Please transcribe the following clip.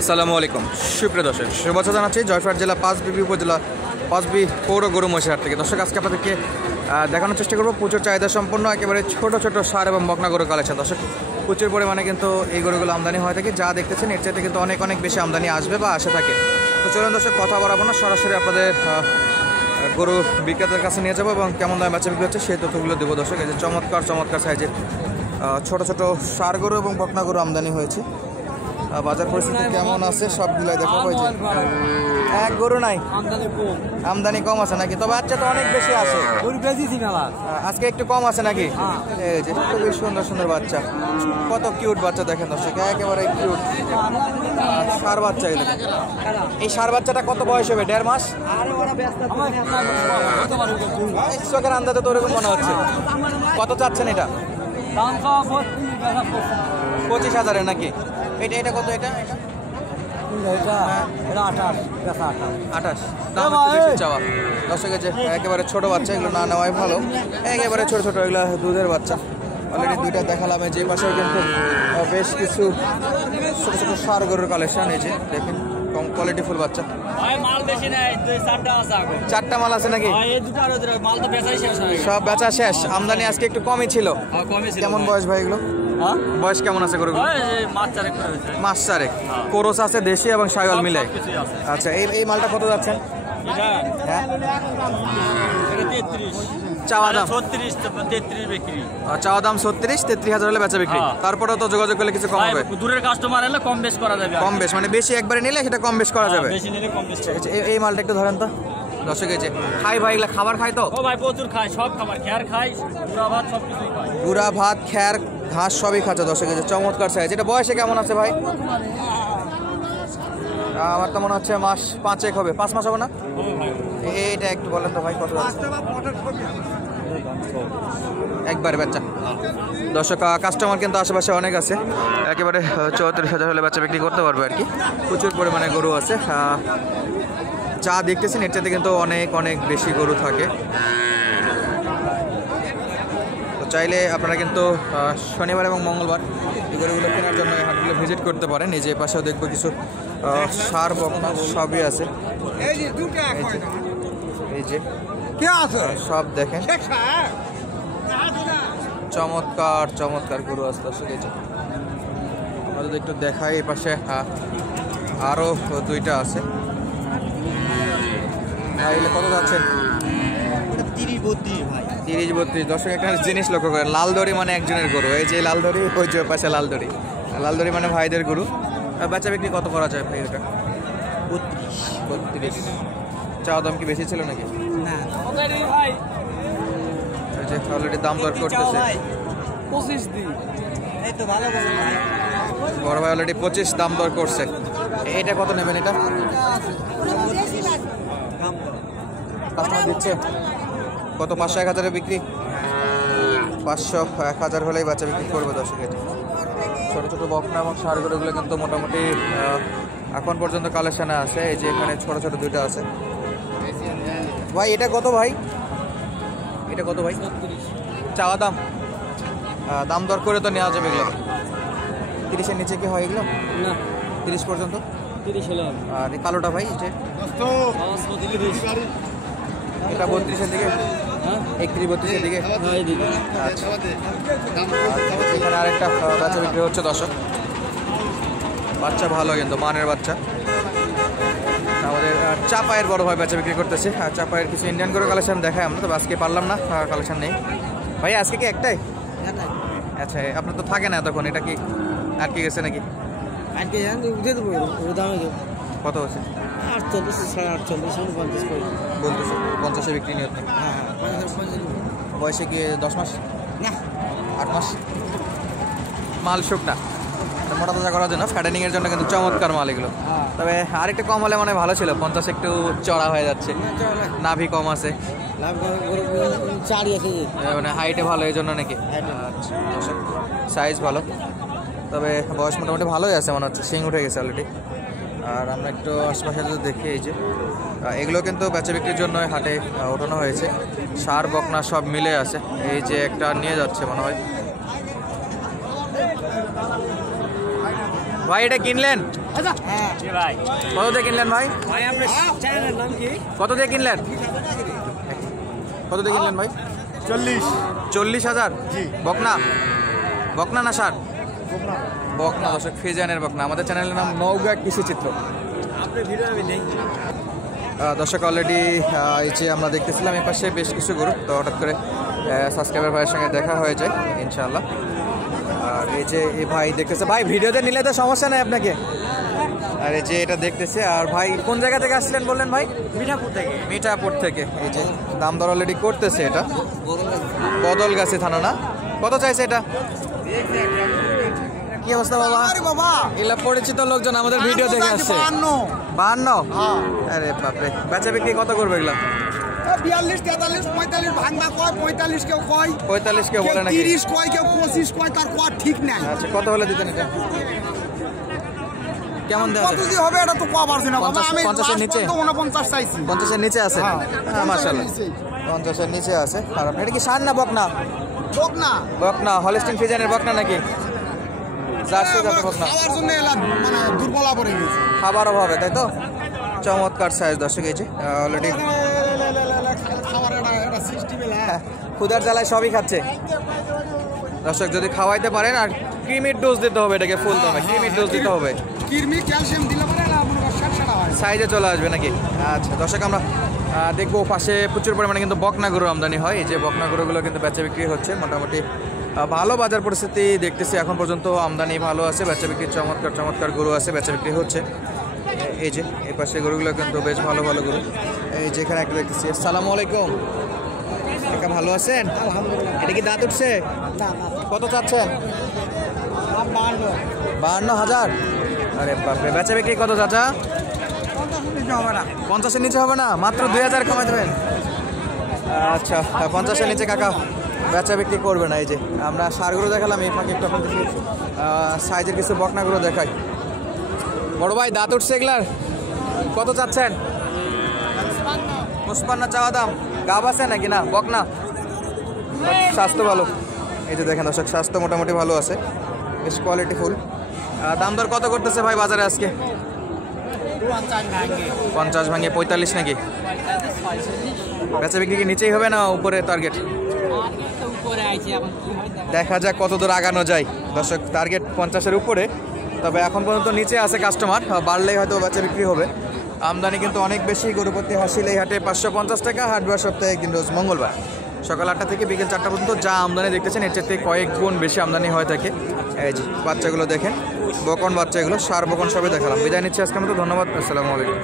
আসসালামু আলাইকুম সুপ্রিয় দর্শক, শুভেচ্ছা জানাচ্ছি জয়পুরহাট জেলা পাঁচবিবি উপজেলা পাঁচবি পৌর গরু মহিষের থেকে। দর্শক, আজকে আপনাদেরকে দেখানোর চেষ্টা করবো প্রচুর চাহিদা সম্পন্ন একেবারে ছোট ছোট সার এবং বকনা গরু কালেকশন। দর্শক, প্রচুর পরিমাণে কিন্তু এই গরুগুলো আমদানি হয়ে থাকে, যা দেখতেছেন এর চাইতে কিন্তু অনেক অনেক বেশি আমদানি আসবে বা আসে থাকে। তো চলুন দর্শক, কথা বলাবো না, সরাসরি আপনাদের গরু বিক্রেতার কাছে নিয়ে যাবো এবং কেমন দামে বাচ্চা বিক্রি হচ্ছে সেই তথ্যগুলো দেবো। দর্শক, এই যে চমৎকার চমৎকার সাইজের ছোট ছোট সার গরু এবং বকনা গরু আমদানি হয়েছে। বাজার পরিস্থিতি কেমন আছে সবগুলাই দেখা হয়েছে। এক গরু নাই, আমদানি কম আছে নাকি? তবে আচ্ছা, তো অনেক বেশি আছে, আজকে একটু কম আছে নাকি? এই যে খুবই সুন্দর সুন্দর বাচ্চা, কত কিউট বাচ্চা দেখেন দর্শক, একেবারে কিউট সার বাচ্চা। এগুলো এই সার বাচ্চাটা কত বয়স হবে? 1.5 মাস? চোখের আন্দাজে তো ওরকম মনে হচ্ছে। কত চাচ্ছেন এটা? 25,000 নাকি? এটা এটা কত? এটা এটা 28 দাম বেশি চাওয়া। দর্শক, একেবারে ছোট বাচ্চা, এগুলো না নেওয়াই ভালো। একেবারে ছোট ছোট এগুলো দুধের বাচ্চা। অলরেডি দুইটা দেখালাম। যে পাশেও কিন্তু বেশ কিছু ছোট ছোট সার গরুর কালেকশন। এই যে দেখেন, কম কোয়ালিটি ফুল বাচ্চা। চারটা মাল আছে নাকি? সব বেচা শেষ, আমদানি আজকে একটু কমই ছিল। কেমন বয়স ভাই এগুলো? বয়স কেমন আছে গরুগুলো? মাস চারেক। কোরস আছে দেশি এবং শাইওয়াল মিলাই। আচ্ছা, এই মালটা কত যাচ্ছেন? চাওয়া দাম 33,000 হলে বেচা বিক্রি। তারপরেও তো যোগাযোগ করলে কিছু কম হবে। দূরের কাস্টমার এলে কম বেশ করা যাবে। কম বেশ মানে বেশি একবারে নিলে সেটা কম বেশ করা যাবে। এই মালটা একটু ধরেন তো। দর্শক, এই যে খাই ভাই, এগুলা খাবার খাই তো? ও ভাই, প্রচুর খায়, সব খাবার, খ্যার খায়, গুড়া ভাত সব কিছুই খায়। গুড়া ভাত, খ্যার, ঘাস সবই খাচ্ছে। দর্শক, এই যে চমৎকার সাইজ। এটা বয়সে কেমন আছে ভাই? আমার তো মনে হচ্ছে মাস 5 হবে। 5 মাস হবে না? এইটা একটু বলেন তো ভাই, কত একবারে বাচ্চা? দর্শক, কাস্টমার কিন্তু আশেপাশে অনেক আছে, একেবারে 34,000 হলে বাচ্চা বিক্রি করতে পারবে আর কি। প্রচুর পরিমাণে গরু আছে, যা দেখতেছেন এর চাইতে কিন্তু অনেক অনেক বেশি গরু থাকে। তো চাইলে আপনারা কিন্তু শনিবার এবং মঙ্গলবার এই গরুগুলো কেনার জন্য এই হাটগুলো ভিজিট করতে পারেন। এই যে পাশেও দেখবো কিছু সার বকনা সবই আছে। এই যে সব দেখেন, চমৎকার চমৎকার গরু আছে। দর্শক, এই যে আমাদের একটু দেখাই, এই পাশে আরো দুইটা আছে। কত যাচ্ছেন? 30-32। দর্শক, একটা জিনিস লক্ষ্য করেন, লাল দড়ি মানে একজনের গরু। এই যে লাল দড়ি, ওই যে পাশে লাল দড়ি। লাল দড়ি মানে ভাইদের গরু। বাচ্চা বিক্রি কত করা যায় ভাই? এটা 32। চাওয়া দাম কি বেশি ছিল নাকি? অলরেডি দাম দর করতেছে। বড় ভাই অলরেডি 25 দাম দর করছে। এটা কত নেবেন? এটা কাস্টমার দিচ্ছে কত? 500-1000 বিক্রি। 500-1000 হলেই বাচ্চা বিক্রি করবে। দর্শক, এটা ছোট ছোট বকনা এবং ষাঁড় গরুগুলো কিন্তু মোটামুটি এখন পর্যন্ত কালেকশনে আছে। এই যে এখানে ছোট ছোট দুইটা আছে। ভাই এটা কত ভাই? এটা কত ভাই? চাওয়া দাম? দাম দর করে তো নেওয়া যাবে এগুলো। 30-এর নিচে কি হয় এগুলো? না, 30 পর্যন্ত। 30 হলো। আর এই কালোটা ভাই? এটা 32-এর দিকে? 31-32-এর দিকে? আচ্ছা, এখানে আরেকটা বাচ্চা বিক্রি হচ্ছে। দর্শক, বাচ্চা ভালো, কিন্তু মানের বাচ্চা। আমাদের চাপায়ের বড় ভাই বাচ্চা বিক্রি করতেছে। আর চাপায়ের কিছু ইন্ডিয়ান গরু কালেকশন দেখায় আমরা, তবে আজকে পারলাম না, কালেকশন নেই ভাই। আজকে কি একটাই? আচ্ছা, আপনার তো থাকে না তখন, এটা কি আটকে গেছে নাকি? কত আছে? বলতেছে 50-এ বিক্রি নিয়ে। বয়সে কি 10 মাস? 8 মাস? মাল শুকনা, মোটা তাজা করার জন্য, ফ্যাটেনিং এর জন্য কিন্তু চমৎকার মাল এগুলো। তবে আরেকটু কম হলে মানে ভালো ছিল। 50 একটু চড়া হয়ে যাচ্ছে, নাভি কম আছে, মানে হাইটে ভালো, এই জন্য নাকি? সাইজ ভালো, তবে বয়স মোটামুটি ভালোই আছে মনে হচ্ছে, শিং উঠে গেছে অলরেডি। আর আমরা একটু আশপাশে দেখি, এই যে এগুলো কিন্তু বেচা বিক্রির জন্য হাটে ওঠানো হয়েছে। সার বকনা সব মিলে আছে। এই যে একটা নিয়ে যাচ্ছে মনে হয়। ভাই এটা কিনলেন? জি ভাই। কত দিয়ে কিনলেন ভাই? ভাই আপনার চ্যানেলের নাম কি? কত দিয়ে কিনলেন? কত দিয়ে কিনলেন ভাই? 40,000। জি। বকনা বকনা না সার? বকনা দর্শক, ফিজিয়ানের বকনা। আমাদের চ্যানেলের নাম নওগাঁ কৃষি চিত্র। আপনার ভিডিও আমি দেখি। দর্শক অলরেডি এই যে আমরা দেখতেছিলাম এই পাশে বেশ কিছু গরু, তো হঠাৎ করে সাবস্ক্রাইবার ভাইয়ের সঙ্গে দেখা হয়ে যায় ইনশাআল্লাহ। আর এই যে এই ভাই দেখতেছে, ভাই ভিডিওতে নিলে তো সমস্যা নেই আপনাকে। আর এই যে এটা দেখতেছে। আর ভাই কোন জায়গা থেকে আসছিলেন বললেন ভাই? মিঠাপুর থেকে। মিঠাপুর থেকে। এই যে দাম দর অলরেডি করতেছে। এটা বদলগাছি থানা না? কত চাইছে এটা? কি অবস্থা বাবা? বাবা এগুলা পরিচিত লোকজন আমাদের ভিডিও দেখে আসছে। 52? আরে বাপরে, বেচা বিক্রি কত করবে এগুলা? 42, 43, 45 ভাঙবা কয়, 45 কেউ কয়, 45 কেউ বলে নাকি? 30 কয়, কেউ 25 কয়, তার কয় ঠিক নাই। আচ্ছা, কত হলে দিতেন এটা? কেমন দেওয়া কত যায়? কি হবে এটা তো কয়া পারছি না বাবা। 50 আমি 50 এর নিচে? 49 চাইছি। 50 এর নিচে আছে? হ্যাঁ, হ্যাঁ মাশাআল্লাহ, 50 এর নিচে আছে। আর এটা কি সার না বকনা? লোক না বকনা, হলস্টিন ফ্রিজিয়ানের বকনা নাকি? জার্সি জাতের বকনা। খাওয়ার জন্য এলা মানে দুর্বলা পড়ে গেছে। খাবার অভাবে, তাই তো? চমৎকার সাইজ দর্শক। এই যে অলরেডি খাবার এটা সিস্টেম এলা ক্ষুধার জ্বালায় সবই খাচ্ছে দর্শক। যদি খাওয়াইতে পারেন, আর ক্রিমির ডোজ দিতে হবে এটাকে, ফুল দমে ক্রিমির ডোজ দিতে হবে। কিরমি ক্যালসিয়াম দিলে পারে না মনে কর সাড়া হয়। সাইজে চলে আসবে নাকি? আচ্ছা দর্শক, আমরা দেখবো পাশে প্রচুর পরিমাণে কিন্তু বকনা গরু আমদানি হয়। এই যে বকনা গরুগুলো কিন্তু বেচা বিক্রি হচ্ছে মোটামুটি ভালো বাজার পরিস্থিতি দেখতেছি এখন পর্যন্ত। আমদানি ভালো আছে, বেচা বিক্রি চমৎকার চমৎকার গরু আছে, বেচা বিক্রি হচ্ছে। এই যে এই পাশে গরুগুলো কিন্তু বেশ ভালো ভালো গরু। এই যে এখানে একটা দেখতেছি। আসসালামু আলাইকুম কাকা, ভালো আছেন? এটা কি দাঁত উঠছে? কত চাচ্ছেন? 52,000? আরে বাপরে, বেচা বিক্রি কত চাচা? 50-এর নিচে হবে না? মাত্র 2,000 কমাই দেবেন? আচ্ছা, 50-এর নিচে কাকা বেচা বিক্রি করবে না। এই যে আমরা সারগুলো দেখালাম, এই ফাঁকে একটু আপনাদের সাইজের কিছু বকনাগুলো দেখাই। বড় ভাই দাঁত উঠছে এগুলার, কত চাচ্ছেন? 55 চাওয়া দাম। গাব আছে নাকি না বকনা? স্বাস্থ্য ভালো। এই যে দেখেন দর্শক, স্বাস্থ্য মোটামুটি ভালো আছে, বেশ কোয়ালিটি ফুল। দাম দর কত করতেছে ভাই বাজারে আজকে? 50 ভাঙে 45 নাকি? বেচা বিক্রি কি নিচেই হবে না উপরে টার্গেট? দেখা যাক কত দূর আগানো যায় দর্শক। টার্গেট 50-এর উপরে, তবে এখন পর্যন্ত নিচে আছে কাস্টমার, বাড়লেই হয়তো বেচা বিক্রি হবে। আমদানি কিন্তু অনেক বেশি। গরুপতি হাসিল এই হাটে 550 টাকা, হাটবার সপ্তাহে একদিন রোজ মঙ্গলবার সকাল 8টা থেকে বিকেল 4টা পর্যন্ত। যা আমদানি দেখতেছেন এর চাইতে কয়েক গুণ বেশি আমদানি হয়ে থাকে। এই যে বাচ্চাগুলো দেখেন, বকন বাচ্চা, এগুলো সার বকন সবই দেখালাম। বিদায় নিচ্ছি আজকের মতো, ধন্যবাদ, আসসালামু আলাইকুম।